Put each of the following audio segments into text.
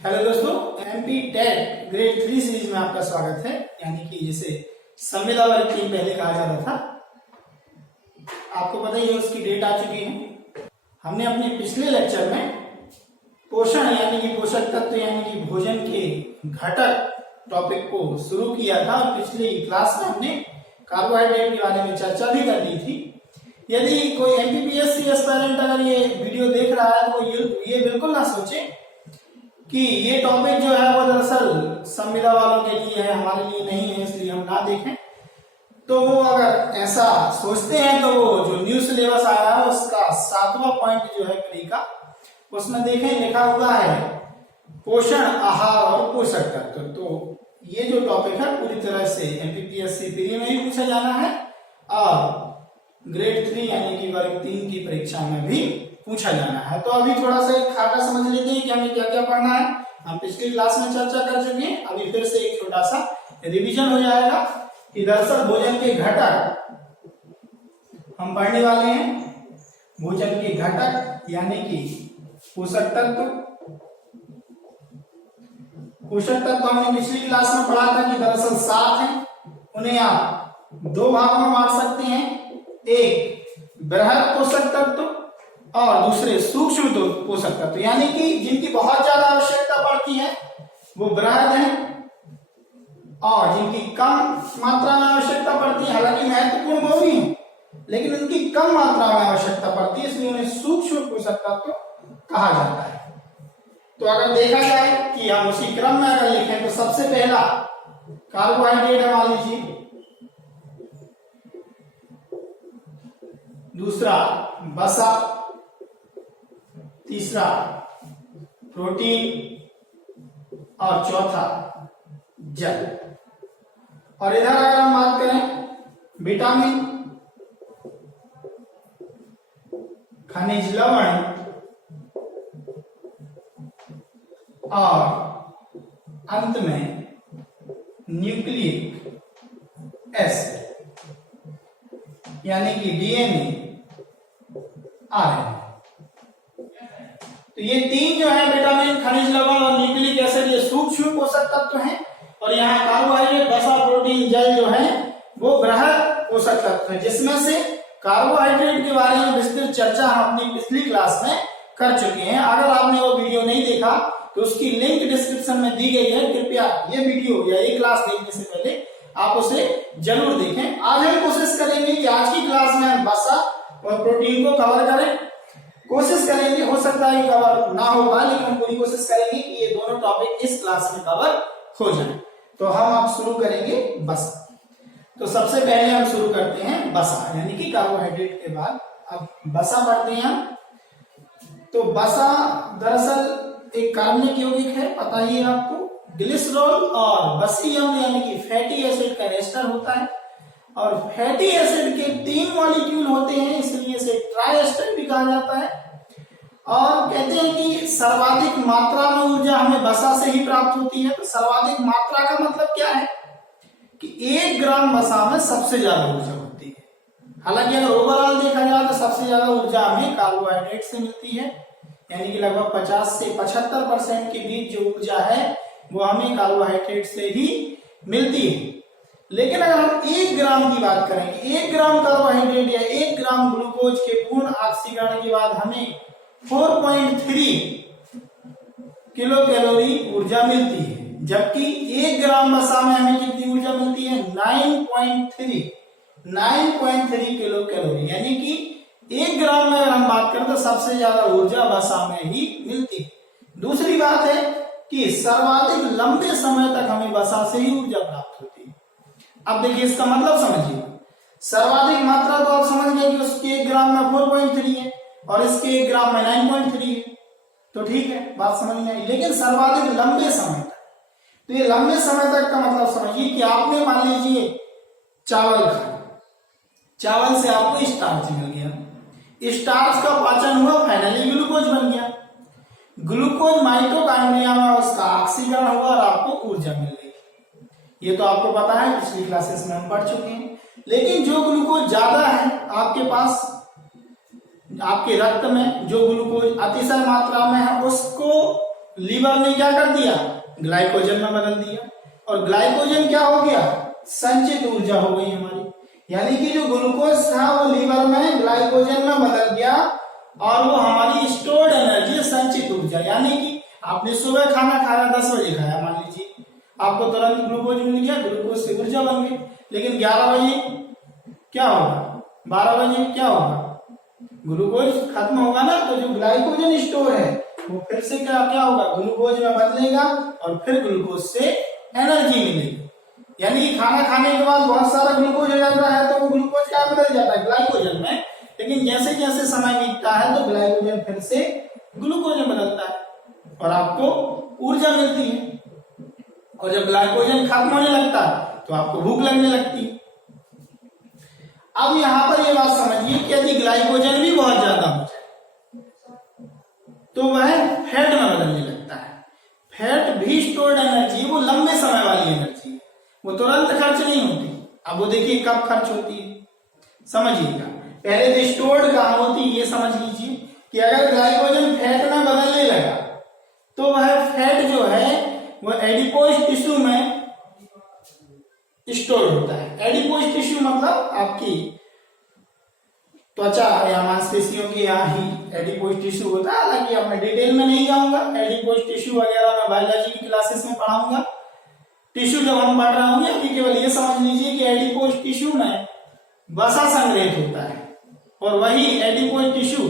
Hello दोस्तों, MP TET grade 3 series में आपका स्वागत है। यानी कि जिसे संविदा वर्ग 3 पहले कहा जाता था, आपको पता ही है उसकी डेट आ चुकी है। हमने अपने पिछले लेक्चर में पोषण यानी कि पोषक तत्व यानी कि भोजन के घटक टॉपिक को शुरू किया था। पिछली क्लास में हमने कार्बोहाइड्रेट के बारे में चर्चा भी कर दी थी। यदि कोई एमपीपीएससी एस्पायरेंट अगर ये वीडियो देख रहा है तो ये बिल्कुल ना सोचे कि ये टॉपिक जो है वो दरअसल संविदा वालों के लिए है, हमारे लिए नहीं है, इसलिए हम ना देखें। तो वो अगर ऐसा सोचते हैं तो वो जो न्यू सिलेबस आया है उसका 7वां पॉइंट जो है कड़ी का, उसमें देखें लिखा हुआ है पोषण, आहार और पोषक तत्व। तो ये जो टॉपिक है पूरी तरह से एमपीपीएससी 3 में भी पूछा जाना है और ग्रेड 3 यानी कि वर्ग 3 की परीक्षा में भी पूछा जाना है। तो अभी थोड़ा सा एक खाका समझ लेते हैं कि हमें क्या क्या पढ़ना है। हम पिछली क्लास में चर्चा कर चुके हैं, अभी फिर से एक छोटा सा रिवीजन हो जाएगा कि दरअसल भोजन के घटक हम पढ़ने वाले हैं। भोजन के घटक यानी कि पोषक तत्व। पोषक तत्व हमने पिछली क्लास में पढ़ा था कि दरअसल 7 हैं। उन्हें आप 2 भागों में बांट सकते हैं, एक बृहद पोषक तत्व और दूसरे सूक्ष्म पोषक तत्व, यानी कि जिनकी बहुत ज्यादा आवश्यकता पड़ती है वो बृहद है और जिनकी कम मात्रा में आवश्यकता पड़ती है, हालांकि महत्वपूर्ण वो भी है लेकिन उनकी कम मात्रा में आवश्यकता पड़ती है, इसलिए उन्हें सूक्ष्म पोषक तत्व कहा जाता है। तो अगर देखा जाए कि हम उसी क्रम में अगर लिखें तो सबसे पहला कार्बोहाइड्रेट है, मान लीजिए, दूसरा वसा, तीसरा प्रोटीन और चौथा जल। और इधर अगर हम बात करें विटामिन, खनिज लवण और अंत में न्यूक्लिक एसिड यानी कि डीएनए, आरएनए। तो ये 3 जो है विटामिन, खनिज लवण और न्यूक्लिक एसिड, ये सूक्ष्म पोषक तत्व हैं और यहाँ कार्बोहाइड्रेट, वसा, प्रोटीन, जल जो है वो बृहद पोषक तत्व है, जिसमें से कार्बोहाइड्रेट के बारे में विस्तृत चर्चा हम अपनी पिछली क्लास में कर चुके हैं। अगर आपने वो वीडियो नहीं देखा तो उसकी लिंक डिस्क्रिप्शन में दी गई है, कृपया ये वीडियो या ये क्लास देखने से पहले आप उसे जरूर देखें। आज हम कोशिश करेंगे कि आज की क्लास में हम वसा और प्रोटीन को कवर करें। कोशिश करेंगे, हो सकता है कवर ना हो पाए, लेकिन हम पूरी कोशिश करेंगे कि ये दोनों टॉपिक इस क्लास में कवर हो जाएं। तो हम अब शुरू करेंगे वसा। तो सबसे पहले हम शुरू करते हैं वसा, यानी कि कार्बोहाइड्रेट के बाद अब वसा पढ़ते हैं हम। तो वसा दरअसल एक कार्बनिक यौगिक है, पता ही है आपको। ग्लिसरॉल और वसीय अम्ल यानी कि फैटी एसिड का एस्टर होता है और फैटी एसिड के 3 मॉलिक्यूल होते हैं, इसलिए इसे ट्राई एस्टर भी कहा जाता है। और कहते हैं कि सर्वाधिक मात्रा में ऊर्जा हमें वसा से ही प्राप्त होती है। तो सर्वाधिक मात्रा का मतलब क्या है कि 1 ग्राम वसा में सबसे ज्यादा ऊर्जा होती है। हालांकि अगर ओवरऑल देखा जाए तो सबसे ज्यादा ऊर्जा हमें कार्बोहाइड्रेट से मिलती है, यानी कि लगभग 50 से 75% के बीच जो ऊर्जा है वो हमें कार्बोहाइड्रेट से ही मिलती है। लेकिन अगर हम 1 ग्राम की बात करें कि 1 ग्राम कार्बोहाइड्रेट या 1 ग्राम ग्लूकोज के पूर्ण ऑक्सीकरण के बाद हमें 4.3 किलो कैलोरी ऊर्जा मिलती है, जबकि 1 ग्राम वसा में हमें कितनी ऊर्जा मिलती है? 9.3 किलो कैलोरी, यानी कि 1 ग्राम में अगर हम बात करें तो सबसे ज्यादा ऊर्जा वसा में ही मिलती है। दूसरी बात है कि सर्वाधिक लंबे समय तक हमें वसा से ही ऊर्जा प्राप्त होती है। अब देखिए इसका मतलब समझिए, सर्वाधिक मात्रा तो आप समझ गए कि उसके 1 ग्राम में 4.3 है और इसके 1 ग्राम में 9.3 है, तो ठीक है, बात समझ में आई। लेकिन सर्वाधिक लंबे समय तक, तो ये लंबे समय तक का मतलब समझिए कि आपने मान लीजिए चावल खाया, चावल से आपको स्टार्च मिल गया, स्टार्च का पाचन हुआ, फाइनली ग्लूकोज बन गया, ग्लूकोज माइटोकॉन्ड्रिया में उसका ऑक्सीकरण हुआ और आपको ऊर्जा मिल गई। ये तो आपको पता है, पिछली क्लासेस में हम पढ़ चुके हैं। लेकिन जो ग्लूकोज ज्यादा है आपके पास, आपके रक्त में जो ग्लूकोज अतिशय मात्रा में है, उसको लीवर ने क्या कर दिया, ग्लाइकोजन में बदल दिया, और ग्लाइकोजन क्या हो गया, संचित ऊर्जा हो गई हमारी। यानी कि जो ग्लूकोज था वो लीवर में ग्लाइकोजन में बदल गया और वो हमारी स्टोर्ड एनर्जी, संचित ऊर्जा। यानी कि आपने सुबह खाना खाया, 10 बजे खाया मान लीजिए, आपको तुरंत ग्लूकोज मिल गया, ग्लूकोज से ऊर्जा बन गई। लेकिन 11 बजे क्या होगा, 12 बजे क्या होगा, ग्लूकोज खत्म होगा ना, तो जो ग्लाइकोजन स्टोर है वो फिर से क्या क्या होगा, ग्लूकोज में बदलेगा और फिर ग्लूकोज से एनर्जी मिलेगी। यानी कि खाना खाने के बाद बहुत सारा ग्लूकोज हो जाता है तो वो ग्लूकोज क्या बदल जाता है, ग्लाइकोजन में। लेकिन जैसे जैसे समय बीतता है तो ग्लाइकोजन फिर से ग्लूकोज में बदलता है और आपको ऊर्जा मिलती है। और जब ग्लाइकोजन खत्म होने लगता है तो आपको भूख लगने लगती है। अब यहां पर ये बात समझिए कि यदि ग्लाइकोजन भी बहुत ज्यादा हो जाए तो वह फैट में बदलने लगता है। फैट भी स्टोर्ड एनर्जी, वो लंबे समय वाली एनर्जी है, वो तुरंत खर्च नहीं होती। अब वो देखिए कब खर्च होती है, समझिएगा। पहले तो स्टोर्ड कहां होती है ये समझ लीजिए कि अगर ग्लाइकोजन फैट में बदलने लगा तो वह फैट जो है वो एडिपोज टिश्यू में स्टोर होता है। एडिपोज टिश्यू मतलब आपकी त्वचा या मांसपेशियों के यहाँ ही एडिपोज टिश्यू होता है। हालांकि अब मैं डिटेल में नहीं जाऊंगा, एडिपोज टिश्यू वगैरह मैं बायोलॉजी की क्लासेस में पढ़ाऊंगा। टिश्यू जब हम पढ़ रहे होंगे, अभी केवल ये समझ लीजिए कि एडिपोज टिश्यू में वसा संग्रहित होता है और वही एडिपोज टिश्यू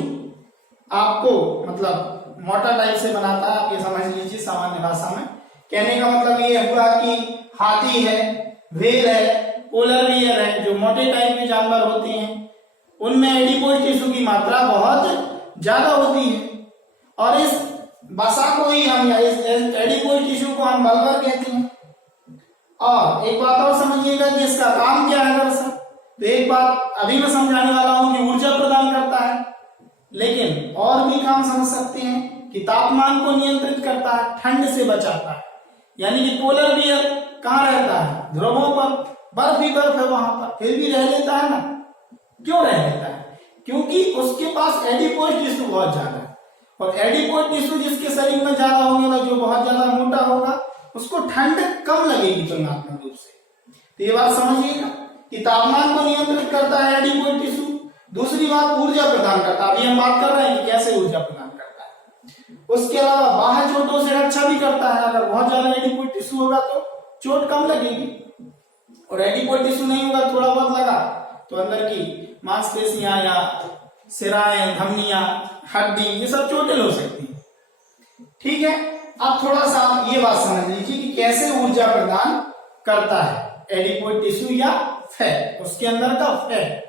आपको मतलब मोटा टाइप से बनाता है। आप ये समझ लीजिए सामान्य भाषा में। कहने का मतलब ये हुआ कि हाथी है, व्हेल है, पोलर बियर है, जो मोटे टाइप के जानवर होते हैं, उनमें एडिपोज टिश्यू की मात्रा बहुत ज्यादा होती है। और इस वसा को ही हम, इस एडिपोज टिश्यू को हम बल्बर कहते हैं। और एक बात और समझिएगा कि इसका काम क्या है दरअसल। तो एक बात अभी मैं समझाने वाला हूं कि ऊर्जा प्रदान करता है, लेकिन और भी काम समझ सकते हैं कि तापमान को नियंत्रित करता है, ठंड से बचाता है। यानी कि पोलर बियर कहाँ रहता है, ध्रुवों पर, बर्फ ही बर्फ है वहां पर, फिर भी रह लेता है ना। क्यों रह लेता है, क्योंकि उसके पास एडिपोज टिश्यू बहुत ज्यादा है। और एडिपोज टिश्यू जिसके शरीर में ज्यादा होगा, जो बहुत ज्यादा मोटा होगा, उसको ठंड कम लगेगी तुलनात्मक रूप से। तो ये बात समझिएगा कि तापमान को नियंत्रित करता है एडिपोज टिश्यू। दूसरी बात, ऊर्जा प्रदान करता है। अभी हम बात कर रहे हैं कि कैसे ऊर्जा प्रदान करता है। उसके अलावा बाह्य चोटों से रक्षा भी करता है। अगर बहुत ज्यादा एडिपोज टिश्यू होगा तो चोट कम लगेगी, और एडिपोज टिश्यू नहीं होगा, थोड़ा बहुत लगा तो अंदर की मांसपेशियां या सिराएं, धमनियां, हड्डी, ये सब चोटिल हो सकती है। ठीक है, अब थोड़ा सा ये बात समझ लीजिए कि कैसे ऊर्जा प्रदान करता है एडिपोज टिश्यू या फैट, उसके अंदर का फैट।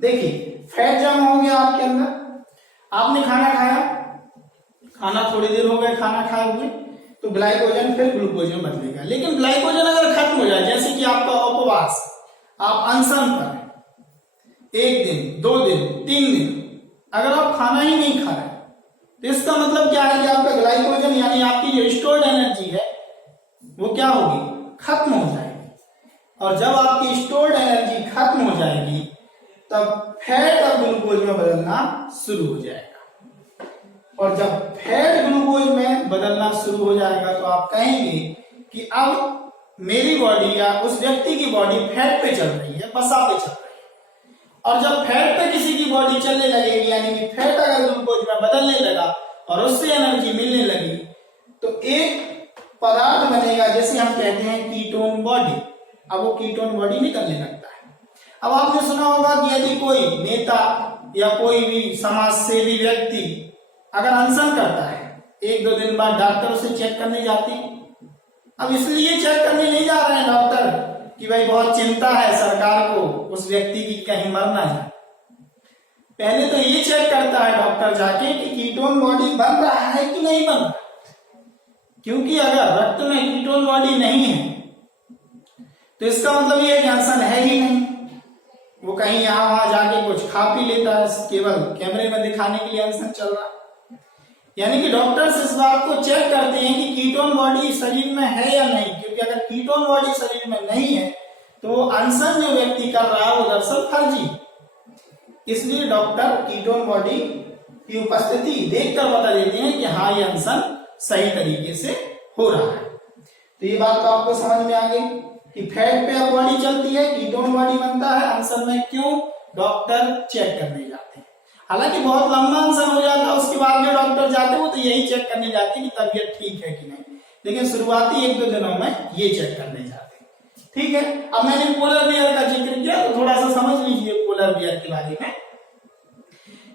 देखिए, फैट जमा हो गया आपके अंदर, आपने खाना खाया, खाना थोड़ी देर हो गए खाना खाए हुए, तो ग्लाइकोजन फिर ग्लूकोज में बदलेगा। लेकिन ग्लाइकोजन अगर खत्म हो जाए, जैसे कि आपका उपवास, आप अनशन पर हैं, 1 दिन, 2 दिन, 3 दिन, अगर आप खाना ही नहीं खा रहे, तो इसका मतलब क्या है कि आपका ग्लाइकोजन यानी आपकी जो स्टोर्ड एनर्जी है वो क्या होगी, खत्म हो जाएगी। और जब आपकी स्टोर्ड एनर्जी खत्म हो जाएगी तब फैट और ग्लूकोज में बदलना शुरू हो जाएगा। और जब फैट ग्लूकोज में बदलना शुरू हो जाएगा तो आप कहेंगे कि अब मेरी बॉडी या उस व्यक्ति की बॉडी फैट पे चल रही है, वसा पे चल रही है। और जब फैट पे किसी की बॉडी चलने लगेगी, यानी कि फैट अगर ग्लूकोज में बदलने लगा और उससे एनर्जी मिलने लगी, तो एक पदार्थ बनेगा जिसे हम कहते हैं कीटोन बॉडी। अब वो कीटोन बॉडी निकलने लगता है। अब आपने सुना होगा कि यदि कोई नेता या कोई भी समाज सेवी व्यक्ति अगर अनशन करता है, 1-2 दिन बाद डॉक्टर उसे चेक करने जाते हैं। अब इसलिए चेक करने नहीं जा रहे हैं डॉक्टर कि भाई बहुत चिंता है सरकार को उस व्यक्ति की कहीं मर ना जाए। पहले तो ये चेक करता है डॉक्टर जाके कि कीटोन बॉडी बन रहा है कि नहीं बन रहा। क्योंकि अगर रक्त में कीटोन बॉडी नहीं है तो इसका मतलब ये अनशन है ही नहीं। वो कहीं यहाँ वहां जाके कुछ खा पी लेता है, केवल कैमरे में दिखाने के लिए अनशन चल रहा है। यानी कि डॉक्टर्स इस बात को चेक करते हैं कि कीटोन बॉडी शरीर में है या नहीं। क्योंकि अगर कीटोन बॉडी शरीर में नहीं है तो वो अनशन जो व्यक्ति कर रहा है वो दरअसल फर्जी। इसलिए डॉक्टर कीटोन बॉडी की उपस्थिति देखकर बता देते हैं कि हाँ ये अनशन सही तरीके से हो रहा है। तो ये बात तो आपको समझ में आ गई कि फैट पे अब बॉडी चलती है, कीटोन बॉडी बनता है। आंसर में क्यों? डॉक्टर चेक करने जाते हैं। हालांकि बहुत लंबा आंसर हो जाता है, उसके बाद जो डॉक्टर जाते हैं वो तो यही चेक करने जाते हैं कि तबीयत ठीक है कि नहीं, लेकिन शुरुआती 1-2 दिनों में ये चेक करने जाते हैं। ठीक है, अब मैंने पोलर बियर का जिक्र किया तो थोड़ा सा समझ लीजिए पोलर बियर के बारे में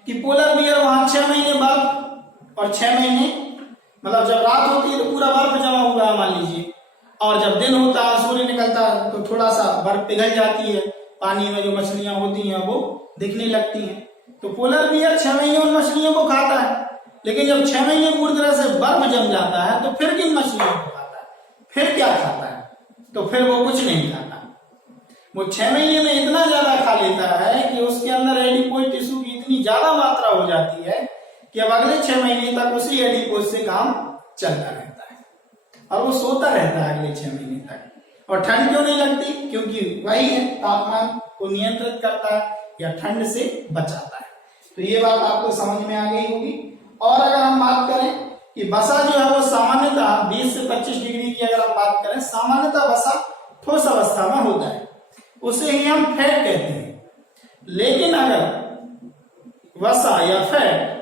कि पोलर बियर वहां 6 महीने बर्फ और 6 महीने मतलब जब रात होती है तो पूरा बर्फ जमा हुआ है मान लीजिए, और जब दिन होता है सूर्य निकलता है तो थोड़ा सा बर्फ पिघल जाती है, पानी में जो मछलियां होती हैं वो दिखने लगती हैं। तो पोलर बियर 6 महीने उन मछलियों को खाता है, लेकिन जब 6 महीने पूरी तरह से बर्फ जम जाता है तो फिर किन मछलियों को खाता है? फिर क्या खाता है? तो फिर वो कुछ नहीं खाता। वो 6 महीने में इतना ज्यादा खा लेता है कि उसके अंदर एडिपोज टिश्यू की इतनी ज्यादा मात्रा हो जाती है कि अब अगले 6 महीने तक उसी एडिपोज से काम चलता रहता है और वो सोता रहता है अगले 6 महीने तक। और ठंड क्यों नहीं लगती? क्योंकि वही है, तापमान को नियंत्रित करता है या ठंड से बचाता है। तो ये बात आपको समझ में आ गई होगी। और अगर हम बात करें कि वसा जो है वो सामान्यतः 20 से 25 डिग्री की अगर हम बात करें, सामान्यतः वसा ठोस अवस्था में होता है, उसे ही हम फैट कहते हैं। लेकिन अगर वसा या फैट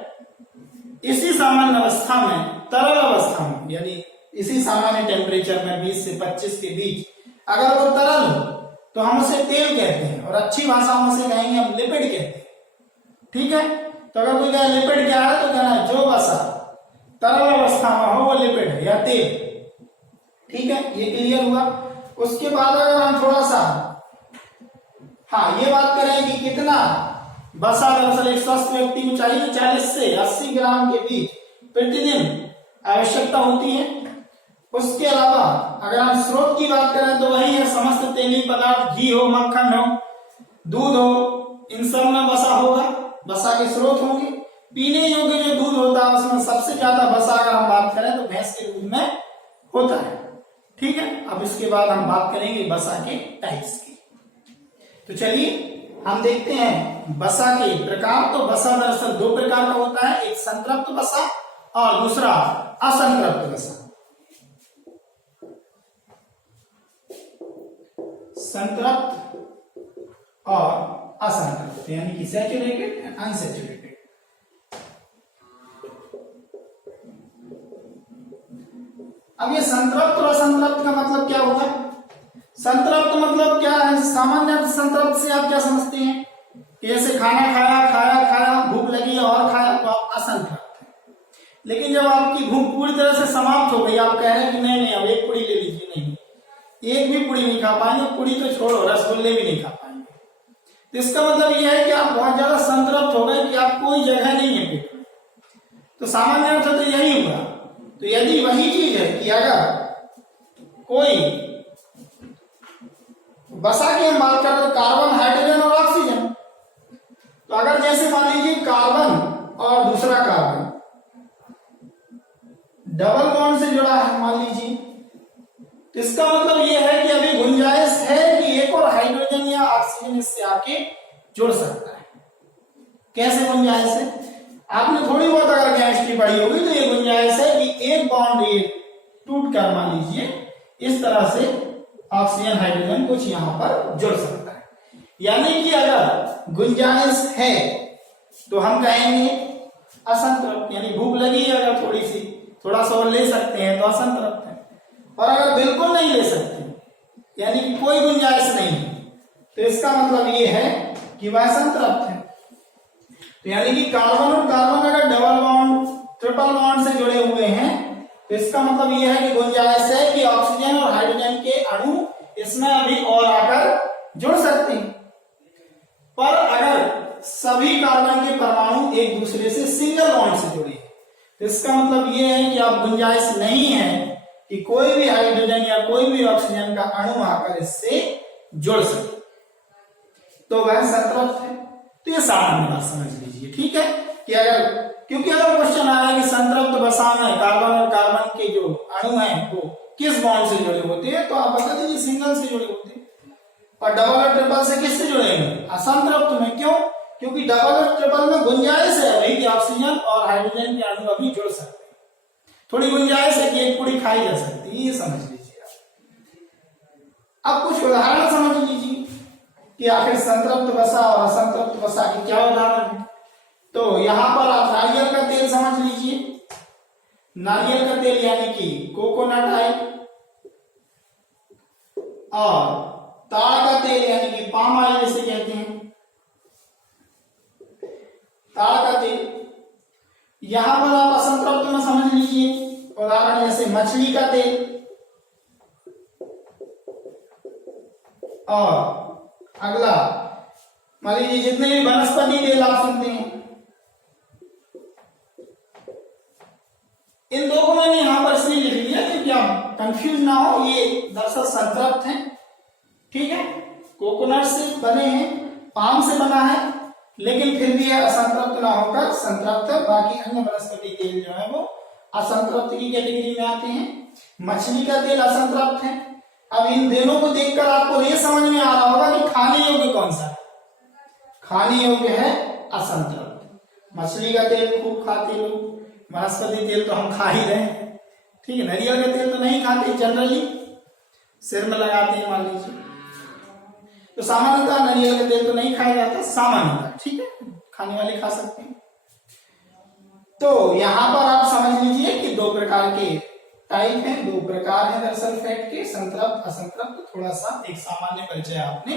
इसी सामान्य अवस्था में, तरल अवस्था में, यानी इसी सामान्य टेम्परेचर में 20 से 25 के बीच अगर वो तरल हो तो हम उसे तेल कहते हैं, और अच्छी भाषा में उसे कहेंगे हम लिपिड कहते हैं। ठीक है, तो अगर कोई कहे लिपिड क्या है तो कहना जो वसा तरल अवस्था में हो वो लिपिड है या तेल। ठीक है, ये क्लियर हुआ। उसके बाद अगर हम थोड़ा सा ये बात करें कि कितना वसा दरअसल एक स्वस्थ व्यक्ति को चाहिए, 40 से 80 ग्राम के बीच प्रतिदिन आवश्यकता होती है। उसके अलावा अगर हम स्रोत की बात करें तो वही है समस्त तेली पदार्थ, घी हो, मक्खन हो, दूध हो, इन सब में वसा होगा, वसा के स्रोत होंगे। पीने योग्य जो दूध होता है उसमें सबसे ज्यादा वसा अगर हम बात करें तो भैंस के दूध में होता है। ठीक है, अब इसके बाद हम बात करेंगे वसा के टाइप्स की। तो चलिए हम देखते हैं वसा के प्रकार। तो वसा दरअसल 2 प्रकार का होता है, एक संतृप्त वसा और दूसरा असंतृप्त वसा। संतृप्त और असंतृप्त यानी कि सैचुरेटेड एंड अनसैचुरेटेड। अब ये संतृप्त और असंतृप्त का मतलब क्या होगा? संतृप्त मतलब क्या है? सामान्य संतृप्त से आप क्या समझते हैं कि जैसे खाना खाया, भूख लगी और खाया तो आप असंतृप्त है। लेकिन जब आपकी भूख पूरी तरह से समाप्त हो गई, आप कह रहे हैं कि नहीं अब एक पूरी ले लीजिए, नहीं एक भी पूरी नहीं खा पाएंगे, पूरी तो छोड़ो रसगुल्ले भी नहीं खा पाएंगे, तो इसका मतलब यह है कि आप बहुत ज्यादा संतृप्त हो गए कि आप कोई जगह नहीं है पेट में। तो सामान्य अर्थ तो यही हुआ। तो यदि वही चीज है कि अगर कोई वसा की हम बात करें तो कार्बन, हाइड्रोजन और ऑक्सीजन, तो अगर जैसे मान लीजिए कार्बन और दूसरा कार्बन डबल बॉन्ड से जुड़ा है मान लीजिए, तो इसका मतलब यह है कि अभी गुंजाइश है कि एक और हाइड्रोजन या ऑक्सीजन इससे आके जुड़ सकता है। कैसे गुंजाइश है? आपने थोड़ी बहुत अगर केमिस्ट्री पढ़ी होगी तो ये गुंजाइश है कि एक बॉन्ड ये टूट कर मान लीजिए इस तरह से ऑक्सीजन हाइड्रोजन कुछ यहां पर जुड़ सकता है। यानी कि अगर गुंजाइश है तो हम कहेंगे असंतृप्त, यानी भूख लगी है अगर थोड़ा सा और ले सकते हैं तो असंतृप्त है। और अगर बिल्कुल नहीं ले सकते यानी कि कोई गुंजाइश नहीं है तो इसका मतलब ये है कि वह संतृप्त है। तो यानी कि कार्बन और कार्बन अगर डबल बॉन्ड, ट्रिपल बॉन्ड से जुड़े हुए हैं तो इसका मतलब यह है कि गुंजाइश है कि ऑक्सीजन और हाइड्रोजन के अणु इसमें अभी और आकर जुड़ सकते हैं। पर अगर सभी कार्बन के परमाणु एक दूसरे से सिंगल बॉन्ड से जुड़े हैं तो इसका मतलब यह है कि अब गुंजाइश नहीं है कि कोई भी हाइड्रोजन या कोई भी ऑक्सीजन का अणु आकर इससे जुड़ सके, तो वह संतृप्त है। तो ये सामान्य बात समझ लीजिए। ठीक है, कि क्योंकि अगर क्वेश्चन आ रहा है कि संतृप्त वसा में कार्बन और कार्बन के जो अणु हैं वो किस बॉन्ड से जुड़े होते हैं, तो आप बता दीजिए सिंगल से जुड़े होते हैं। और डबल और ट्रिपल से किससे जुड़ेंगे? असंतृप्त में। क्यों? क्योंकि डबल और ट्रिपल में गुंजाइश है अभी कि ऑक्सीजन और हाइड्रोजन के अणु अभी जुड़ सकते हैं। थोड़ी गुंजाइश है कि एक पूरी खाई जा सकती है, ये समझ लीजिए। अब कुछ उदाहरण समझ लीजिए कि आखिर संतृप्त वसा और असंतृप्त वसा की क्या उदाहरण है। तो यहां पर आप नारियल का तेल समझ लीजिए, नारियल का तेल यानी कि कोकोनट ऑयल, और ताड़ का तेल यानी कि पाम ऑयल जिसे कहते हैं, ताड़ का तेल। यहां पर आप असंतृप्त में समझ लीजिए उदाहरण जैसे मछली का तेल, और अगला मान लीजिए जितने भी वनस्पति तेल आप सुनते हैं, इन दो को मैंने यहां पर इसलिए लिख लिया क्योंकि आप कंफ्यूज ना हो, ये दरअसल संतृप्त हैं, ठीक है, कोकोनट से बने हैं, पाम से बना है, लेकिन फिर भी असंतृप्त ना होकर संतृप्त, बाकी अन्य वनस्पति तेल जो है वो असंतृप्त की कैटेगरी में आते हैं। मछली का तेल असंतृप्त है। अब इन दोनों को देखकर आपको ये समझ में आ रहा होगा कि खाने योग्य कौन सा है। खाने योग्य है असंतृप्त। मछली का तेल खूब खाते लोग, वनस्पति तेल तो हम खा ही रहे हैं, ठीक है। नारियल का तेल तो नहीं खाते, जनरली सिर में लगाते हैं मान लीजिए, तो सामान्यतः नारियल का तेल तो नहीं खाया जाता, सामान्यतः, ठीक है, खाने वाले खा सकते हैं। तो यहां पर आप समझ लीजिए कि दो प्रकार के टाइप हैं, दो प्रकार हैं दरअसल फैट के, संतृप्त असंतृप्त। थोड़ा सा एक सामान्य परिचय आपने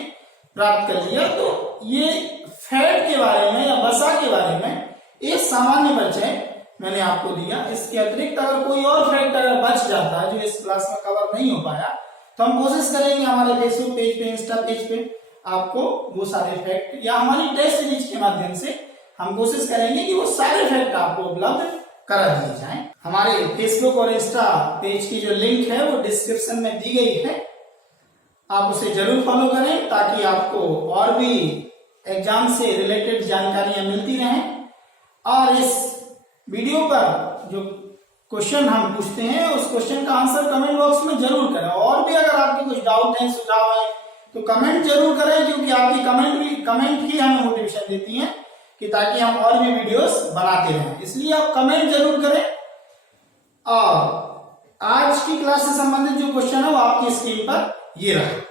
प्राप्त कर लिया। तो ये फैट के बारे में या वसा के बारे में एक सामान्य परिचय मैंने आपको दिया। इसके अतिरिक्त अगर कोई और फैक्ट अगर बच जाता है जो इस क्लास में कवर नहीं हो पाया, तो हम कोशिश करेंगे हमारे फेसबुक पेज पे, इंस्टा पेज पे आपको वो सारे फैक्ट, या हमारी टेस्ट सीरीज के माध्यम से हम कोशिश करेंगे कि वो सारे फैक्ट आपको उपलब्ध करा दिए जाएं। हमारे फेसबुक और इंस्टा पेज की जो लिंक है वो डिस्क्रिप्शन में दी गई है, आप उसे जरूर फॉलो करें ताकि आपको और भी एग्जाम से रिलेटेड जानकारियां मिलती रहें। और इस वीडियो पर जो क्वेश्चन हम पूछते हैं उस क्वेश्चन का आंसर कमेंट बॉक्स में जरूर करें। और भी अगर आपके कुछ डाउट है, सुझाव है, तो कमेंट जरूर करें, क्योंकि आपकी कमेंट ही हमें मोटिवेशन देती है कि ताकि हम और भी वीडियोस बनाते रहें। इसलिए आप कमेंट जरूर करें। और आज की क्लास से संबंधित जो क्वेश्चन है वो आपकी स्क्रीन पर ये रहा।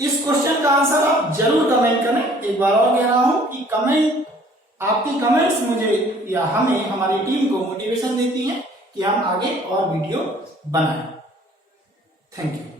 इस क्वेश्चन का आंसर आप जरूर कमेंट करें। एक बार और कह रहा हूं कि आपकी कमेंट्स मुझे या हमें, हमारी टीम को मोटिवेशन देती हैं कि हम आगे और वीडियो बनाएं। Thank you.